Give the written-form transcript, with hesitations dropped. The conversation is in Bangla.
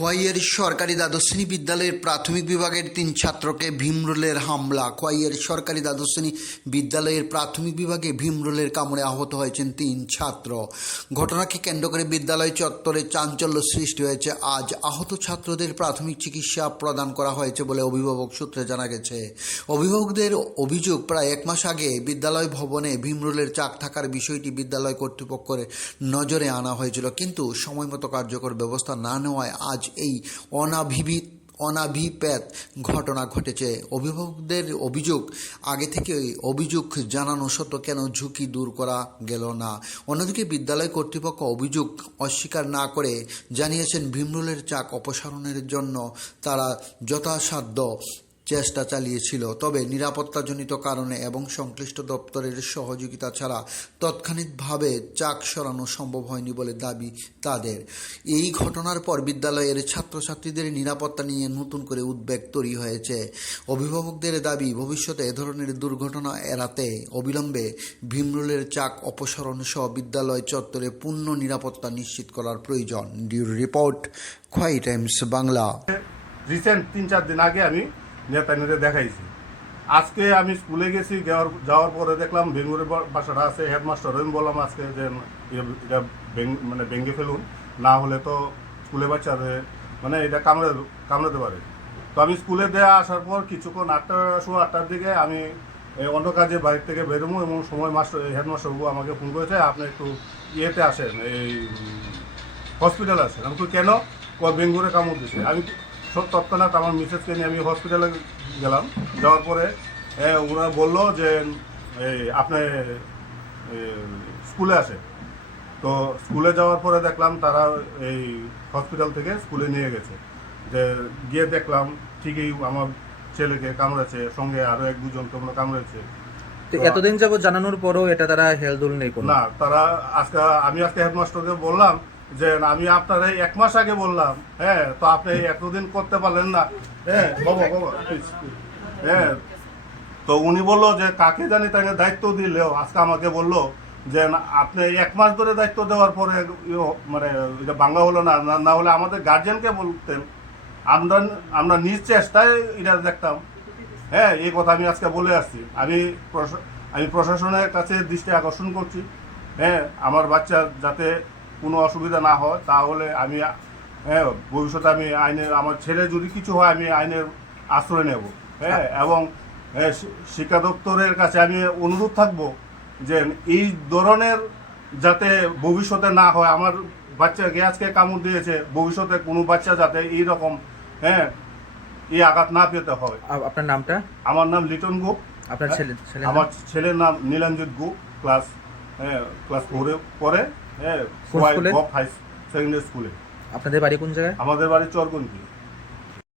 খোয়াইয়ের সরকারি দ্বাদশ শ্রেণী বিদ্যালয়ের প্রাথমিক বিভাগের ৩ ছাত্রকে ভীমরুলের হামলা। খোয়াইয়ের সরকারি দ্বাদশ শ্রেণী বিদ্যালয়ের প্রাথমিক বিভাগে ভীমরুলের কামড়ে আহত হয়েছেন ৩ ছাত্র। ঘটনাকে কেন্দ্র করে বিদ্যালয় চত্বরে চাঞ্চল্য সৃষ্টি হয়েছে। আজ আহত ছাত্রদের প্রাথমিক চিকিৎসা প্রদান করা হয়েছে বলে অভিভাবক সূত্রে জানা গেছে। অভিভাবকদের অভিযোগ, প্রায় ১ মাস আগে বিদ্যালয় ভবনে ভীমরুলের চাক থাকার বিষয়টি বিদ্যালয় কর্তৃপক্ষের নজরে আনা হয়েছিল, কিন্তু সময়মতো কার্যকর ব্যবস্থা না নেওয়ায় আজ এই অনাভিপ্রেত ঘটনা ঘটেছে। অভিভাবকদের অভিযোগ, আগে থেকে অভিযোগ জানানো সত্ত্বেও কেন ঝুঁকি দূর করা গেল না। অন্যদিকে বিদ্যালয় কর্তৃপক্ষ অভিযোগ অস্বীকার না করে জানিয়েছেন, ভীমরুলের চাক অপসারণের জন্য তারা যথাসাধ্য চেষ্টা চালিয়েছিল, তবে নিরাপত্তাজনিত কারণে এবং সংশ্লিষ্ট দপ্তরের সহযোগিতা ছাড়া তাৎক্ষণিকভাবে চাক সরানো সম্ভব হয়নি বলে দাবি তাদের। এই ঘটনার পর বিদ্যালয়ের ছাত্রছাত্রীদের নিরাপত্তা নিয়ে নতুন করে উদ্বেগ তৈরি হয়েছে। অভিভাবকদের দাবি, ভবিষ্যতে এ ধরনের দুর্ঘটনা এড়াতে অবিলম্বে ভীমরুলের চাক অপসারণ সহ বিদ্যালয় চত্বরে পূর্ণ নিরাপত্তা নিশ্চিত করার প্রয়োজন। ডিউরি report, Khowai Times Bangla. Recent ৩-৪ দিন আগে আমি নেতানিতে দেখাইছি। আজকে আমি স্কুলে গেছি, যাওয়ার পরে দেখলাম বেঙ্গুরের বাসাটা আছে। হেডমাস্টার আমি বললাম আজকে যে এটা ভেঙে ফেলুন, না হলে তো স্কুলে বাচ্চাদের এটা কামড়াতে পারে। তো আমি স্কুলে দেওয়া আসার পর কিছুক্ষণ 8টার দিকে আমি অন্য কাজে বাড়ির থেকে বেরোবো, এবং সময় হেডমাস্টারবাবু আমাকে ফোন করেছে, আপনি একটু ইয়েতে আসেন, এই হসপিটালে আসেন। আমি কেন? বেঙ্গুরে কামড় দিছে। আমি তৎক্ষণাৎ আমার মিসেসকে নিয়ে আমি হসপিটালে গেলাম। যাওয়ার পরে ওরা বললো যে আপনি স্কুলে আসে। তো স্কুলে যাওয়ার পরে দেখলাম তারা এই হসপিটাল থেকে স্কুলে নিয়ে গেছে। যে গিয়ে দেখলাম ঠিকই আমার ছেলেকে কামড়েছে, সঙ্গে আরও ১-২জন তোমরা কামড়েছে। তো এতদিন যাবত জানানোর পরও এটা তারা হেলদোল নেই কোনো? না, তারা আমি আজকে হেডমাস্টারকে বললাম যে আমি আপনার ১ মাস আগে বললাম, তো আপনি এতদিন করতে পারলেন না। তো উনি বললো যে কাকে জানি তাকে দায়িত্ব দিলেও আজকে আমাকে বললো যে আপনি ১ মাস ধরে দায়িত্ব দেওয়ার পরে এটা ভাঙা হলো না, না হলে আমাদের গার্জেনকে বলতেন, আমরা নিজ চেষ্টায় এটা দেখতাম। এই কথা আমি আজকে বলে আসছি। আমি প্রশাসনের কাছে দৃষ্টি আকর্ষণ করছি, আমার বাচ্চা যাতে কোনো অসুবিধা না হয়। তাহলে আমি ভবিষ্যতে আমি আমার ছেলে যদি কিছু হয় আমি আইনের আশ্রয় নেব। এবং শিক্ষা দপ্তরের কাছে আমি অনুরোধ থাকবো যে এই ধরনের যাতে ভবিষ্যতে না হয়। আমার বাচ্চাকে আজকে কামড় দিয়েছে, ভবিষ্যতে কোনো বাচ্চা যাতে এইরকম এই আঘাত না পেতে হয়। আপনার নামটা? আমার নাম লিটন গুপ। আপনার আমার ছেলের নাম নীলাঞ্জিত গুপ। ক্লাস 4-এ পড়ে, হাই সেকেন্ডারি স্কুলে। আপনাদের বাড়ি কোন জায়গায়? আমাদের বাড়ি চরগঞ্জি।